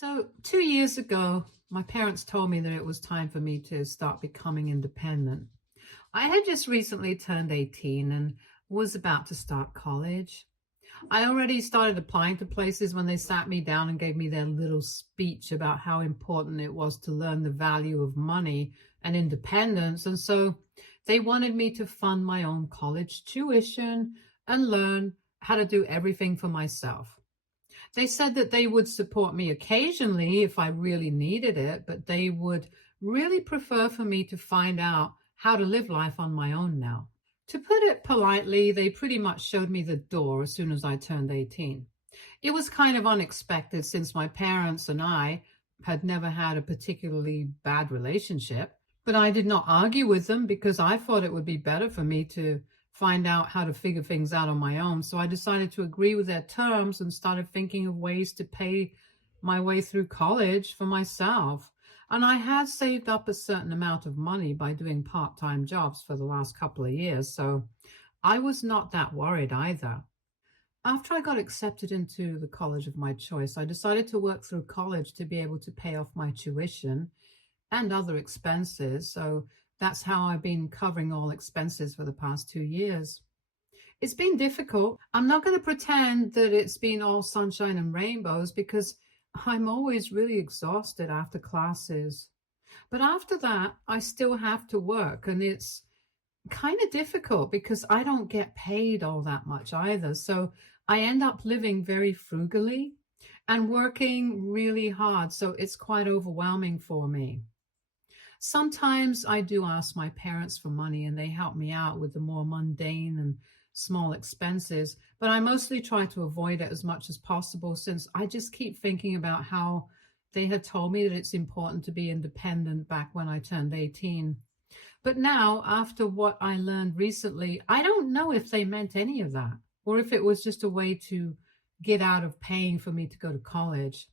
So, 2 years ago, my parents told me that it was time for me to start becoming independent. I had just recently turned 18 and was about to start college. I already started applying to places when they sat me down and gave me their little speech about how important it was to learn the value of money and independence. And so they wanted me to fund my own college tuition and learn how to do everything for myself. They said that they would support me occasionally if I really needed it, but they would really prefer for me to find out how to live life on my own now. To put it politely, they pretty much showed me the door as soon as I turned 18. It was kind of unexpected since my parents and I had never had a particularly bad relationship, but I did not argue with them because I thought it would be better for me to find out how to figure things out on my own. So I decided to agree with their terms and started thinking of ways to pay my way through college for myself. And I had saved up a certain amount of money by doing part-time jobs for the last couple of years. So I was not that worried either. After I got accepted into the college of my choice, I decided to work through college to be able to pay off my tuition and other expenses. So that's how I've been covering all expenses for the past 2 years. It's been difficult. I'm not going to pretend that it's been all sunshine and rainbows because I'm always really exhausted after classes. But after that, I still have to work, and it's kind of difficult because I don't get paid all that much either. So I end up living very frugally and working really hard. So it's quite overwhelming for me. Sometimes I do ask my parents for money and they help me out with the more mundane and small expenses, but I mostly try to avoid it as much as possible since I just keep thinking about how they had told me that it's important to be independent back when I turned 18. But now, after what I learned recently, I don't know if they meant any of that or if it was just a way to get out of paying for me to go to college.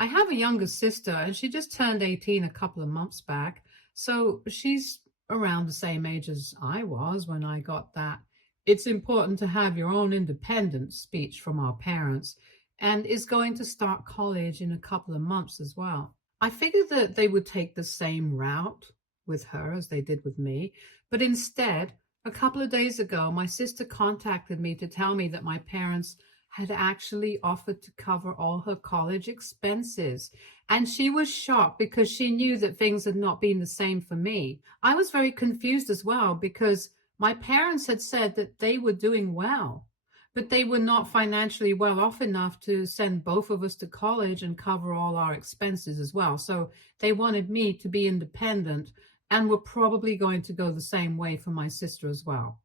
I have a younger sister and she just turned 18 a couple of months back. So she's around the same age as I was when I got that. It's important to have your own independence speech from our parents and is going to start college in a couple of months as well. I figured that they would take the same route with her as they did with me, but instead, a couple of days ago, my sister contacted me to tell me that my parents had actually offered to cover all her college expenses. And she was shocked because she knew that things had not been the same for me. I was very confused as well because my parents had said that they were doing well, but they were not financially well off enough to send both of us to college and cover all our expenses as well. So they wanted me to be independent and were probably going to go the same way for my sister as well.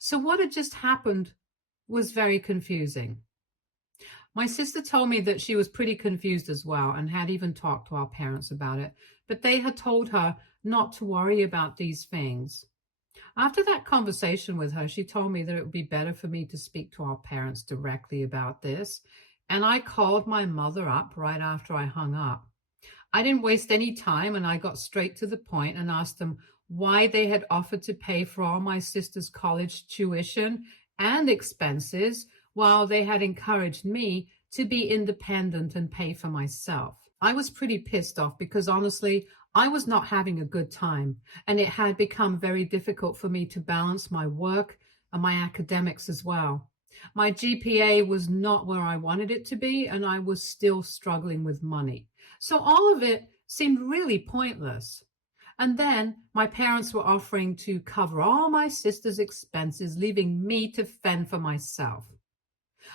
So what had just happened was very confusing. My sister told me that she was pretty confused as well and had even talked to our parents about it, but they had told her not to worry about these things. After that conversation with her, she told me that it would be better for me to speak to our parents directly about this, and I called my mother up right after I hung up. I didn't waste any time and I got straight to the point and asked them why they had offered to pay for all my sister's college tuition and expenses while they had encouraged me to be independent and pay for myself. I was pretty pissed off because honestly, I was not having a good time and it had become very difficult for me to balance my work and my academics as well. My GPA was not where I wanted it to be and I was still struggling with money. So all of it seemed really pointless. And then my parents were offering to cover all my sister's expenses, leaving me to fend for myself.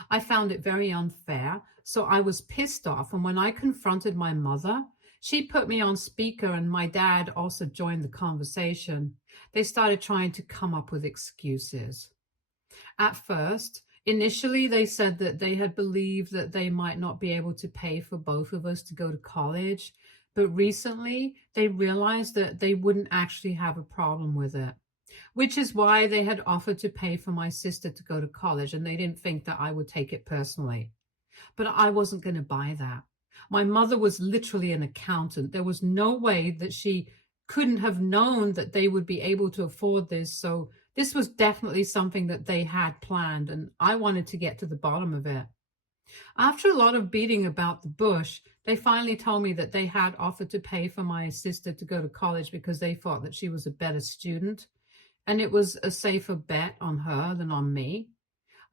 I found it very unfair, so I was pissed off. And when I confronted my mother, she put me on speaker and my dad also joined the conversation. They started trying to come up with excuses. At first, initially, they said that they had believed that they might not be able to pay for both of us to go to college. But recently, they realized that they wouldn't actually have a problem with it, which is why they had offered to pay for my sister to go to college, and they didn't think that I would take it personally. But I wasn't going to buy that. My mother was literally an accountant. There was no way that she couldn't have known that they would be able to afford this. So this was definitely something that they had planned, and I wanted to get to the bottom of it. After a lot of beating about the bush, they finally told me that they had offered to pay for my sister to go to college because they thought that she was a better student and it was a safer bet on her than on me.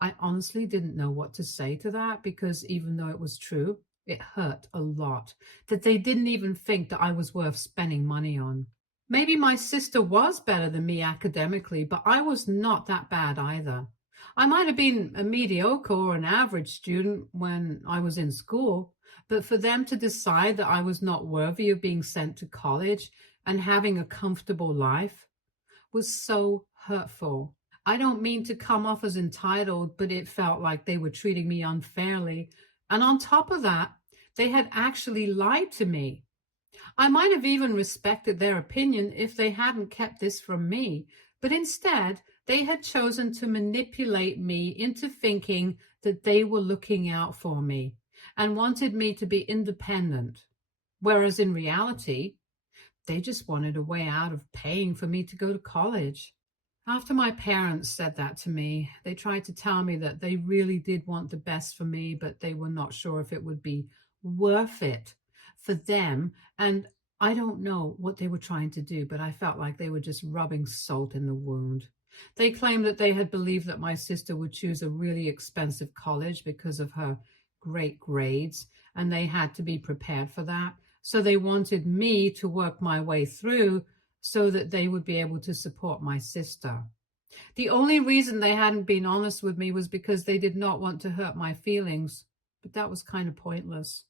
I honestly didn't know what to say to that because even though it was true, it hurt a lot that they didn't even think that I was worth spending money on. Maybe my sister was better than me academically, but I was not that bad either. I might have been a mediocre or an average student when I was in school, but for them to decide that I was not worthy of being sent to college and having a comfortable life was so hurtful. I don't mean to come off as entitled, but it felt like they were treating me unfairly. And on top of that, they had actually lied to me. I might have even respected their opinion if they hadn't kept this from me, but instead, they had chosen to manipulate me into thinking that they were looking out for me and wanted me to be independent, whereas in reality, they just wanted a way out of paying for me to go to college. After my parents said that to me, they tried to tell me that they really did want the best for me, but they were not sure if it would be worth it for them. And I don't know what they were trying to do, but I felt like they were just rubbing salt in the wound. They claimed that they had believed that my sister would choose a really expensive college because of her great grades, and they had to be prepared for that. So they wanted me to work my way through so that they would be able to support my sister. The only reason they hadn't been honest with me was because they did not want to hurt my feelings, but that was kind of pointless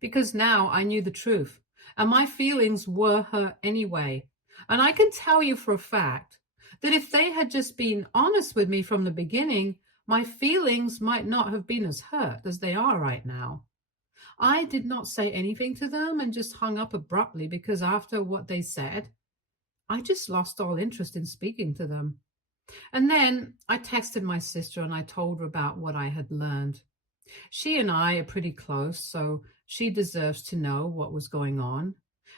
because now I knew the truth and my feelings were hurt anyway. And I can tell you for a fact that if they had just been honest with me from the beginning, my feelings might not have been as hurt as they are right now. I did not say anything to them and just hung up abruptly because after what they said, I just lost all interest in speaking to them. And then I texted my sister and I told her about what I had learned. She and I are pretty close, so she deserves to know what was going on.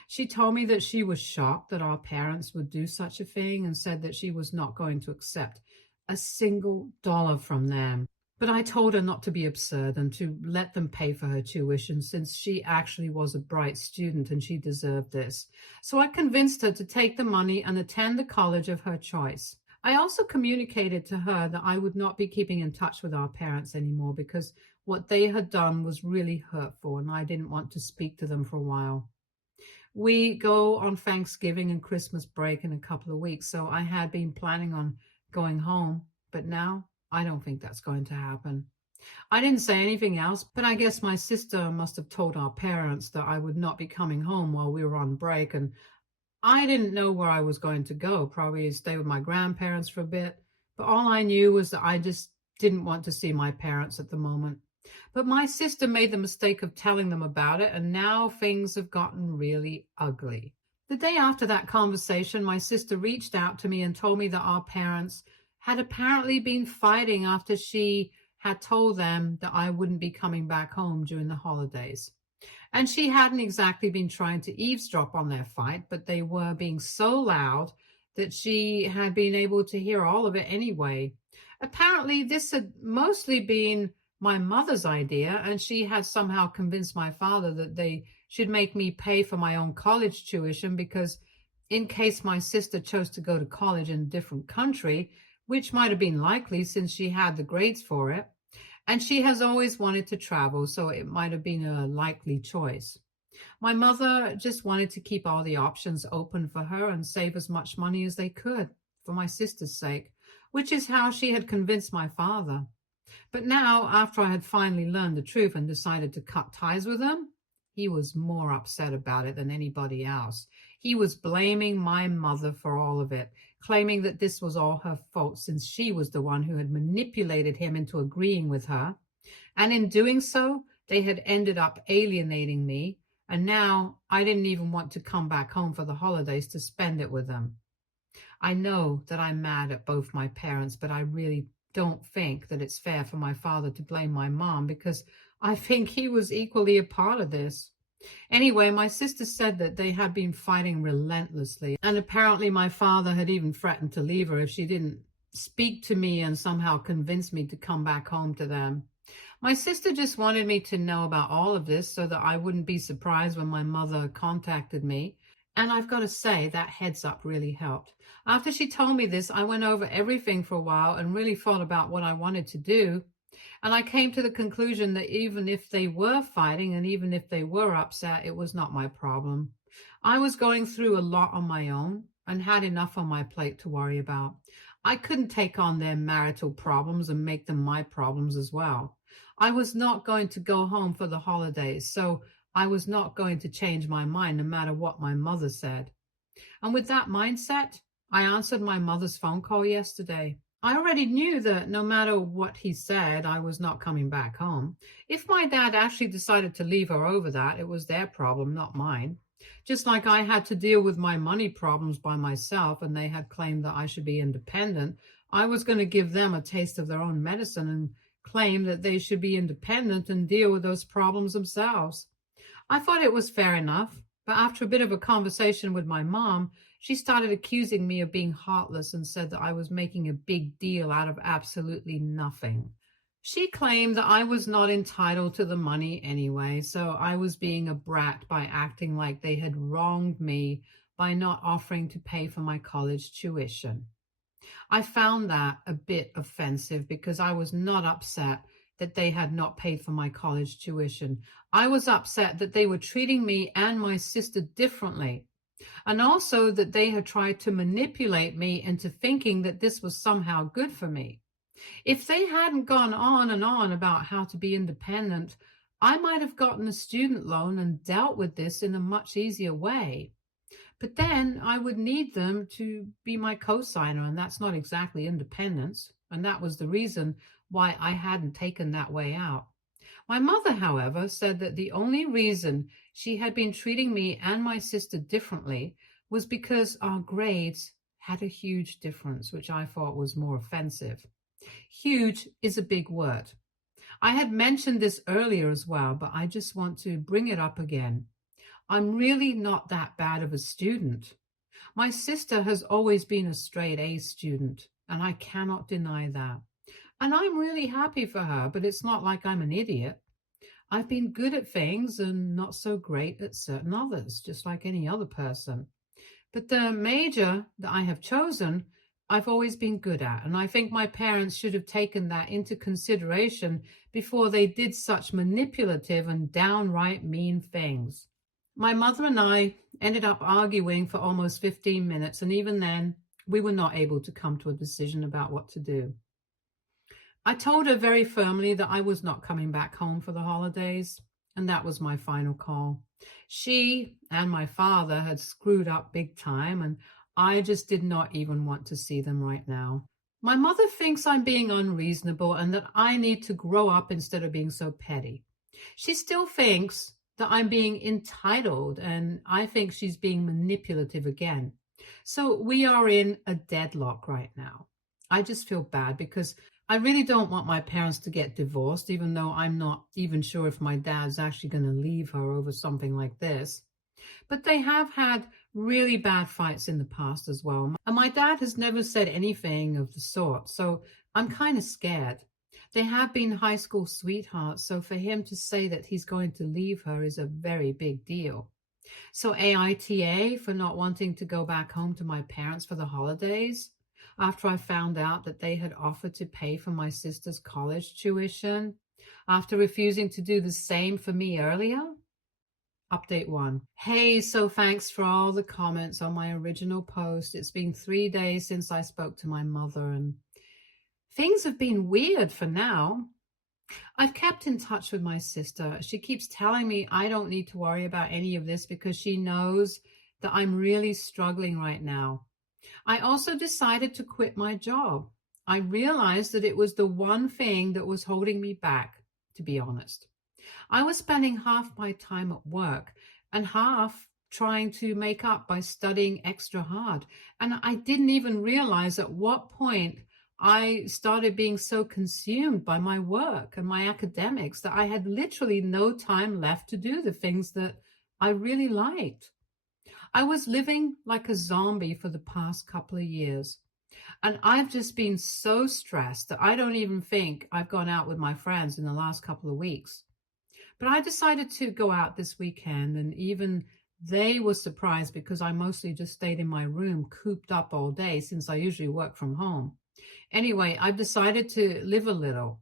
She told me that she was shocked that our parents would do such a thing and said that she was not going to accept a single dollar from them. But I told her not to be absurd and to let them pay for her tuition since she actually was a bright student and she deserved this. So I convinced her to take the money and attend the college of her choice. I also communicated to her that I would not be keeping in touch with our parents anymore because what they had done was really hurtful and I didn't want to speak to them for a while. We go on Thanksgiving and Christmas break in a couple of weeks, so I had been planning on going home, but now I don't think that's going to happen. I didn't say anything else, but I guess my sister must have told our parents that I would not be coming home while we were on break, and I didn't know where I was going to go, probably stay with my grandparents for a bit, but all I knew was that I just didn't want to see my parents at the moment. But my sister made the mistake of telling them about it, and now things have gotten really ugly. The day after that conversation, my sister reached out to me and told me that our parents had apparently been fighting after she had told them that I wouldn't be coming back home during the holidays. And she hadn't exactly been trying to eavesdrop on their fight, but they were being so loud that she had been able to hear all of it anyway. Apparently, this had mostly been my mother's idea, and she had somehow convinced my father that they should make me pay for my own college tuition because in case my sister chose to go to college in a different country, which might have been likely since she had the grades for it, and she has always wanted to travel, so it might have been a likely choice. My mother just wanted to keep all the options open for her and save as much money as they could for my sister's sake, which is how she had convinced my father. But now, after I had finally learned the truth and decided to cut ties with him, he was more upset about it than anybody else. He was blaming my mother for all of it, claiming that this was all her fault since she was the one who had manipulated him into agreeing with her. And in doing so, they had ended up alienating me, and now I didn't even want to come back home for the holidays to spend it with them. I know that I'm mad at both my parents, but I really don't think that it's fair for my father to blame my mom because I think he was equally a part of this. Anyway, my sister said that they had been fighting relentlessly, and apparently my father had even threatened to leave her if she didn't speak to me and somehow convince me to come back home to them. My sister just wanted me to know about all of this so that I wouldn't be surprised when my mother contacted me. And I've got to say, that heads up really helped. After she told me this, I went over everything for a while and really thought about what I wanted to do. And I came to the conclusion that even if they were fighting and even if they were upset, it was not my problem. I was going through a lot on my own and had enough on my plate to worry about. I couldn't take on their marital problems and make them my problems as well. I was not going to go home for the holidays, so I was not going to change my mind no matter what my mother said. And with that mindset, I answered my mother's phone call yesterday. I already knew that no matter what he said, I was not coming back home. If my dad actually decided to leave her over that, it was their problem, not mine. Just like I had to deal with my money problems by myself and they had claimed that I should be independent, I was going to give them a taste of their own medicine and claim that they should be independent and deal with those problems themselves. I thought it was fair enough, but after a bit of a conversation with my mom, she started accusing me of being heartless and said that I was making a big deal out of absolutely nothing. She claimed that I was not entitled to the money anyway, so I was being a brat by acting like they had wronged me by not offering to pay for my college tuition. I found that a bit offensive because I was not upset that they had not paid for my college tuition. I was upset that they were treating me and my sister differently, and also that they had tried to manipulate me into thinking that this was somehow good for me. If they hadn't gone on and on about how to be independent, I might have gotten a student loan and dealt with this in a much easier way. But then I would need them to be my co-signer, and that's not exactly independence. And that was the reason why I hadn't taken that way out. My mother, however, said that the only reason she had been treating me and my sister differently was because our grades had a huge difference, which I thought was more offensive. Huge is a big word. I had mentioned this earlier as well, but I just want to bring it up again. I'm really not that bad of a student. My sister has always been a straight A student, and I cannot deny that. And I'm really happy for her, but it's not like I'm an idiot. I've been good at things and not so great at certain others, just like any other person. But the major that I have chosen, I've always been good at, and I think my parents should have taken that into consideration before they did such manipulative and downright mean things. My mother and I ended up arguing for almost 15 minutes, and even then, we were not able to come to a decision about what to do. I told her very firmly that I was not coming back home for the holidays, and that was my final call. She and my father had screwed up big time, and I just did not even want to see them right now. My mother thinks I'm being unreasonable and that I need to grow up instead of being so petty. She still thinks that I'm being entitled, and I think she's being manipulative again. So we are in a deadlock right now. I just feel bad because I really don't want my parents to get divorced, even though I'm not even sure if my dad's actually going to leave her over something like this. But they have had really bad fights in the past as well. And my dad has never said anything of the sort, so I'm kind of scared. They have been high school sweethearts, so for him to say that he's going to leave her is a very big deal. So AITA for not wanting to go back home to my parents for the holidays after I found out that they had offered to pay for my sister's college tuition, after refusing to do the same for me earlier. Update 1. Hey, so thanks for all the comments on my original post. It's been 3 days since I spoke to my mother, and things have been weird for now. I've kept in touch with my sister. She keeps telling me I don't need to worry about any of this because she knows that I'm really struggling right now. I also decided to quit my job. I realized that it was the one thing that was holding me back, to be honest. I was spending half my time at work and half trying to make up by studying extra hard. And I didn't even realize at what point I started being so consumed by my work and my academics that I had literally no time left to do the things that I really liked. I was living like a zombie for the past couple of years. And I've just been so stressed that I don't even think I've gone out with my friends in the last couple of weeks. But I decided to go out this weekend, and even they were surprised because I mostly just stayed in my room, cooped up all day since I usually work from home. Anyway, I've decided to live a little.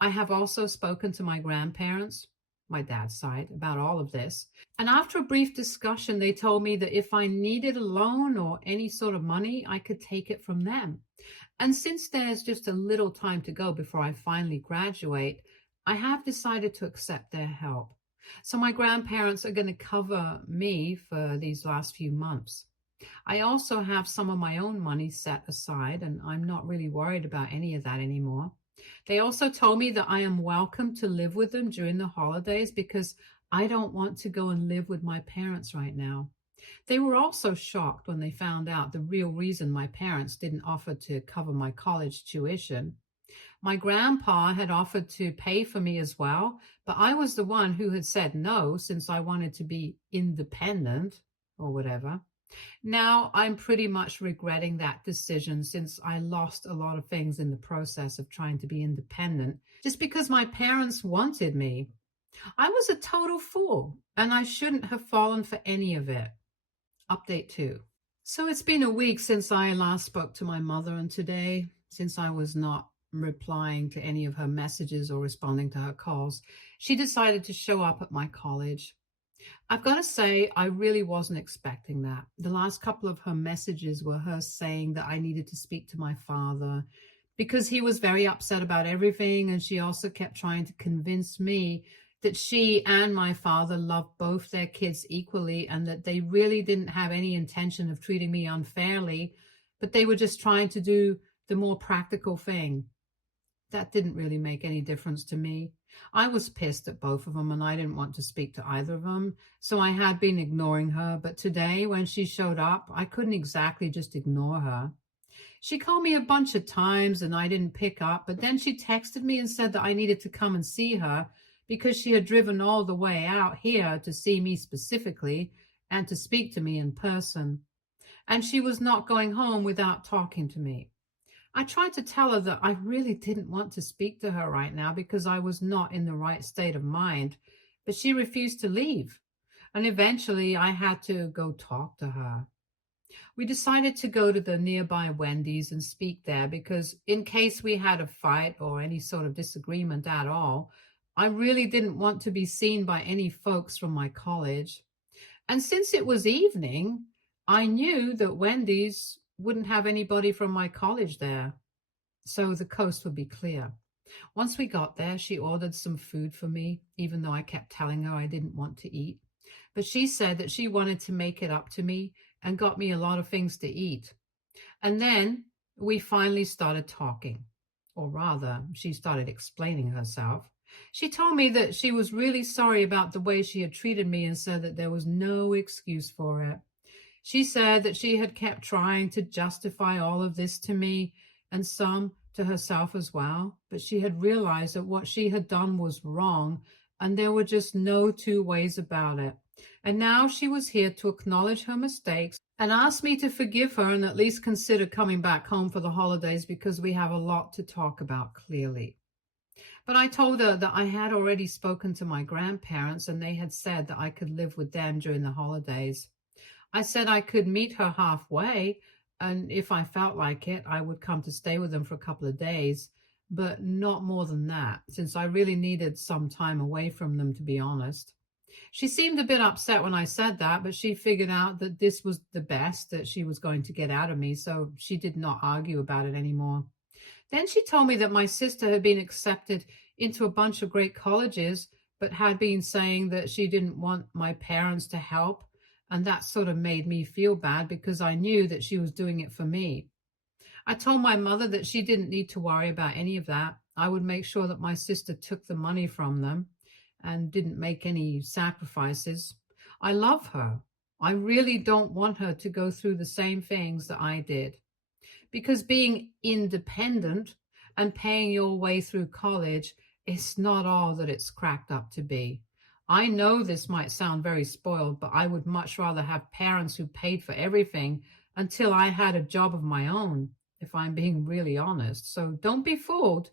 I have also spoken to my grandparents, my dad's side, about all of this. And after a brief discussion, they told me that if I needed a loan or any sort of money, I could take it from them. And since there's just a little time to go before I finally graduate, I have decided to accept their help. So my grandparents are going to cover me for these last few months. I also have some of my own money set aside, and I'm not really worried about any of that anymore. They also told me that I am welcome to live with them during the holidays because I don't want to go and live with my parents right now. They were also shocked when they found out the real reason my parents didn't offer to cover my college tuition. My grandpa had offered to pay for me as well, but I was the one who had said no since I wanted to be independent or whatever. Now I'm pretty much regretting that decision since I lost a lot of things in the process of trying to be independent just because my parents wanted me. I was a total fool and I shouldn't have fallen for any of it. Update 2. So it's been a week since I last spoke to my mother, and today, since I was not replying to any of her messages or responding to her calls, she decided to show up at my college. I've got to say, I really wasn't expecting that. The last couple of her messages were her saying that I needed to speak to my father because he was very upset about everything, and she also kept trying to convince me that she and my father loved both their kids equally and that they really didn't have any intention of treating me unfairly, but they were just trying to do the more practical thing. That didn't really make any difference to me. I was pissed at both of them and I didn't want to speak to either of them, so I had been ignoring her, but today when she showed up, I couldn't exactly just ignore her. She called me a bunch of times and I didn't pick up, but then she texted me and said that I needed to come and see her because she had driven all the way out here to see me specifically and to speak to me in person. And she was not going home without talking to me. I tried to tell her that I really didn't want to speak to her right now because I was not in the right state of mind, but she refused to leave. And eventually I had to go talk to her. We decided to go to the nearby Wendy's and speak there because in case we had a fight or any sort of disagreement at all, I really didn't want to be seen by any folks from my college. And since it was evening, I knew that Wendy's wouldn't have anybody from my college there, so the coast would be clear. Once we got there, she ordered some food for me, even though I kept telling her I didn't want to eat. But she said that she wanted to make it up to me and got me a lot of things to eat. And then we finally started talking, or rather, she started explaining herself. She told me that she was really sorry about the way she had treated me and said that there was no excuse for it. She said that she had kept trying to justify all of this to me and some to herself as well, but she had realized that what she had done was wrong and there were just no two ways about it. And now she was here to acknowledge her mistakes and ask me to forgive her and at least consider coming back home for the holidays because we have a lot to talk about clearly. But I told her that I had already spoken to my grandparents and they had said that I could live with them during the holidays. I said I could meet her halfway, and if I felt like it, I would come to stay with them for a couple of days, but not more than that, since I really needed some time away from them, to be honest. She seemed a bit upset when I said that, but she figured out that this was the best that she was going to get out of me, so she did not argue about it anymore. Then she told me that my sister had been accepted into a bunch of great colleges, but had been saying that she didn't want my parents to help, and that sort of made me feel bad because I knew that she was doing it for me. I told my mother that she didn't need to worry about any of that. I would make sure that my sister took the money from them and didn't make any sacrifices. I love her. I really don't want her to go through the same things that I did. Because being independent and paying your way through college is not all that it's cracked up to be. I know this might sound very spoiled, but I would much rather have parents who paid for everything until I had a job of my own. if I'm being really honest. So don't be fooled.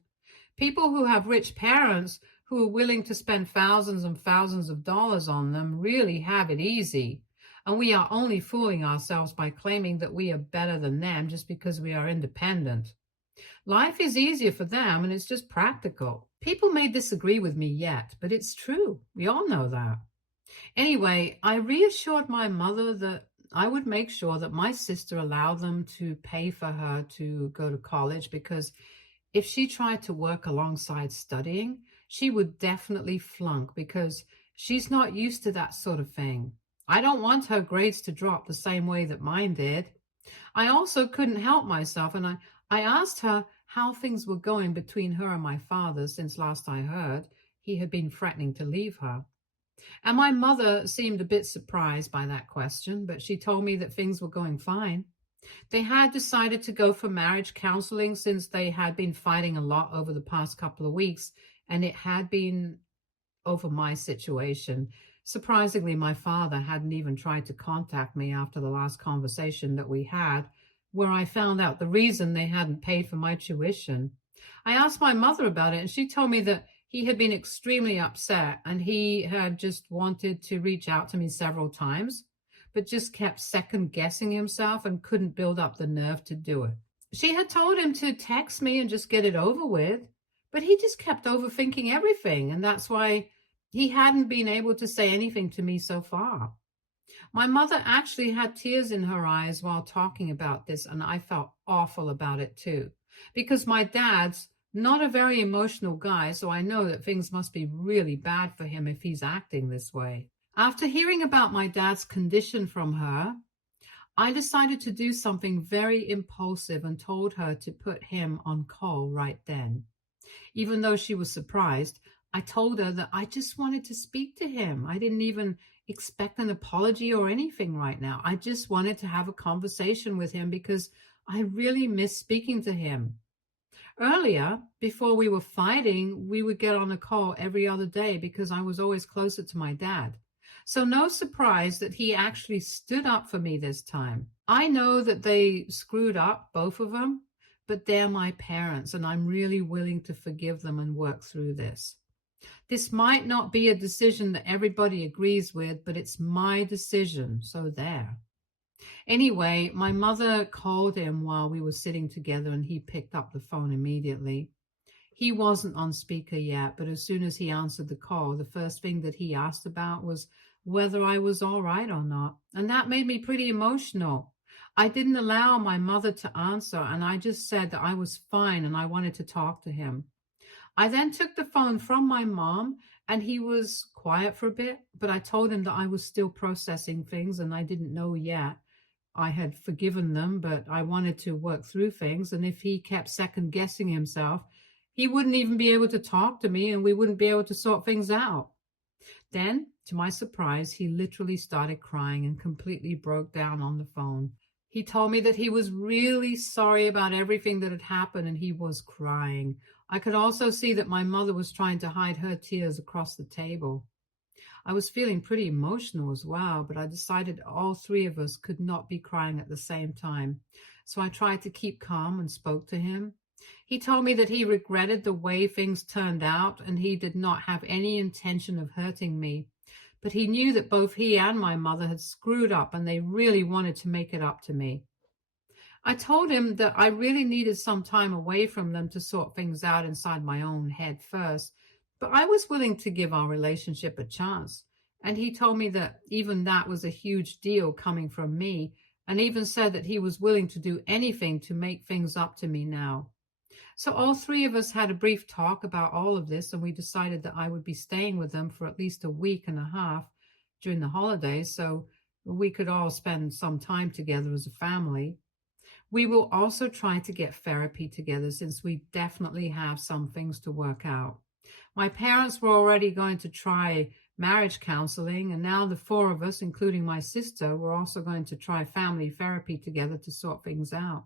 People who have rich parents who are willing to spend thousands and thousands of dollars on them really have it easy. And we are only fooling ourselves by claiming that we are better than them just because we are independent. Life is easier for them and it's just practical. People may disagree with me yet, but it's true. We all know that. Anyway, I reassured my mother that I would make sure that my sister allowed them to pay for her to go to college because if she tried to work alongside studying, she would definitely flunk because she's not used to that sort of thing. I don't want her grades to drop the same way that mine did. I also couldn't help myself, and I asked her how things were going between her and my father since last I heard he had been threatening to leave her. And my mother seemed a bit surprised by that question, but she told me that things were going fine. They had decided to go for marriage counseling since they had been fighting a lot over the past couple of weeks, and it had been over my situation. Surprisingly, my father hadn't even tried to contact me after the last conversation that we had, where I found out the reason they hadn't paid for my tuition. I asked my mother about it, and she told me that he had been extremely upset and he had just wanted to reach out to me several times, but just kept second guessing himself and couldn't build up the nerve to do it. She had told him to text me and just get it over with, but he just kept overthinking everything, and that's why he hadn't been able to say anything to me so far. My mother actually had tears in her eyes while talking about this, and I felt awful about it too, because my dad's not a very emotional guy, so I know that things must be really bad for him if he's acting this way. After hearing about my dad's condition from her, I decided to do something very impulsive and told her to put him on call right then. Even though she was surprised, I told her that I just wanted to speak to him. I didn't even expect an apology or anything right now. I just wanted to have a conversation with him because I really miss speaking to him. Earlier, before we were fighting, we would get on a call every other day because I was always closer to my dad. So no surprise that he actually stood up for me this time. I know that they screwed up, both of them, but they're my parents and I'm really willing to forgive them and work through this. This might not be a decision that everybody agrees with, but it's my decision, so there. Anyway, my mother called him while we were sitting together and he picked up the phone immediately. He wasn't on speaker yet, but as soon as he answered the call, the first thing that he asked about was whether I was all right or not. And that made me pretty emotional. I didn't allow my mother to answer, and I just said that I was fine and I wanted to talk to him. I then took the phone from my mom, and he was quiet for a bit, but I told him that I was still processing things and I didn't know yet. I had forgiven them, but I wanted to work through things, and if he kept second guessing himself, he wouldn't even be able to talk to me and we wouldn't be able to sort things out. Then, to my surprise, he literally started crying and completely broke down on the phone. He told me that he was really sorry about everything that had happened and he was crying. I could also see that my mother was trying to hide her tears across the table. I was feeling pretty emotional as well, but I decided all three of us could not be crying at the same time. So I tried to keep calm and spoke to him. He told me that he regretted the way things turned out and he did not have any intention of hurting me. But he knew that both he and my mother had screwed up and they really wanted to make it up to me. I told him that I really needed some time away from them to sort things out inside my own head first, but I was willing to give our relationship a chance. And he told me that even that was a huge deal coming from me, and even said that he was willing to do anything to make things up to me now. So all three of us had a brief talk about all of this, and we decided that I would be staying with them for at least a week and a half during the holidays so we could all spend some time together as a family. We will also try to get therapy together since we definitely have some things to work out. My parents were already going to try marriage counseling, and now the four of us, including my sister, were also going to try family therapy together to sort things out.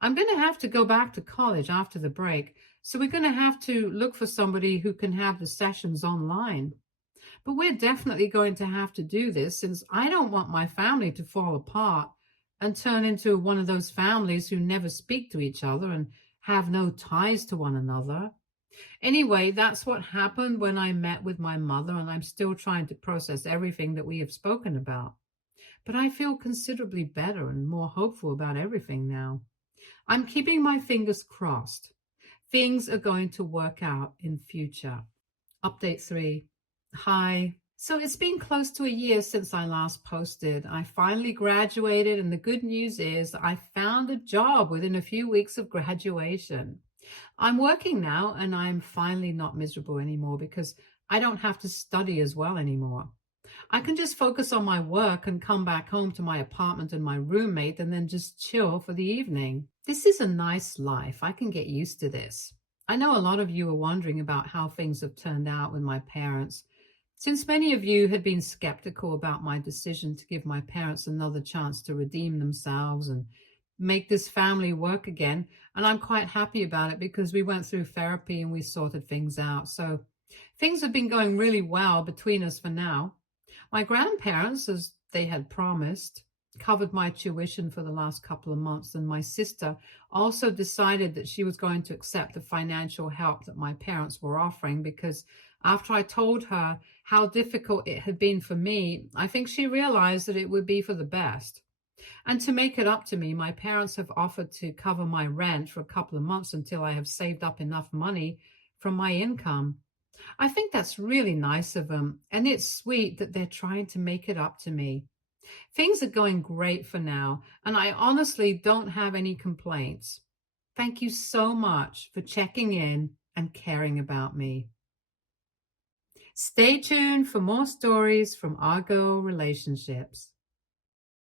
I'm going to have to go back to college after the break, so we're going to have to look for somebody who can have the sessions online. But we're definitely going to have to do this since I don't want my family to fall apart and turn into one of those families who never speak to each other and have no ties to one another. Anyway, that's what happened when I met with my mother, and I'm still trying to process everything that we have spoken about. But I feel considerably better and more hopeful about everything now. I'm keeping my fingers crossed. Things are going to work out in future. Update 3. Hi. So it's been close to a year since I last posted. I finally graduated, and the good news is I found a job within a few weeks of graduation. I'm working now, and I'm finally not miserable anymore because I don't have to study as well anymore. I can just focus on my work and come back home to my apartment and my roommate and then just chill for the evening. This is a nice life. I can get used to this. I know a lot of you are wondering about how things have turned out with my parents. Since many of you had been skeptical about my decision to give my parents another chance to redeem themselves and make this family work again, and I'm quite happy about it because we went through therapy and we sorted things out. So things have been going really well between us for now. My grandparents, as they had promised, covered my tuition for the last couple of months, and my sister also decided that she was going to accept the financial help that my parents were offering because after I told her how difficult it had been for me, I think she realized that it would be for the best. And to make it up to me, my parents have offered to cover my rent for a couple of months until I have saved up enough money from my income. I think that's really nice of them, and it's sweet that they're trying to make it up to me. Things are going great for now, and I honestly don't have any complaints. Thank you so much for checking in and caring about me. Stay tuned for more stories from Argo Relationships.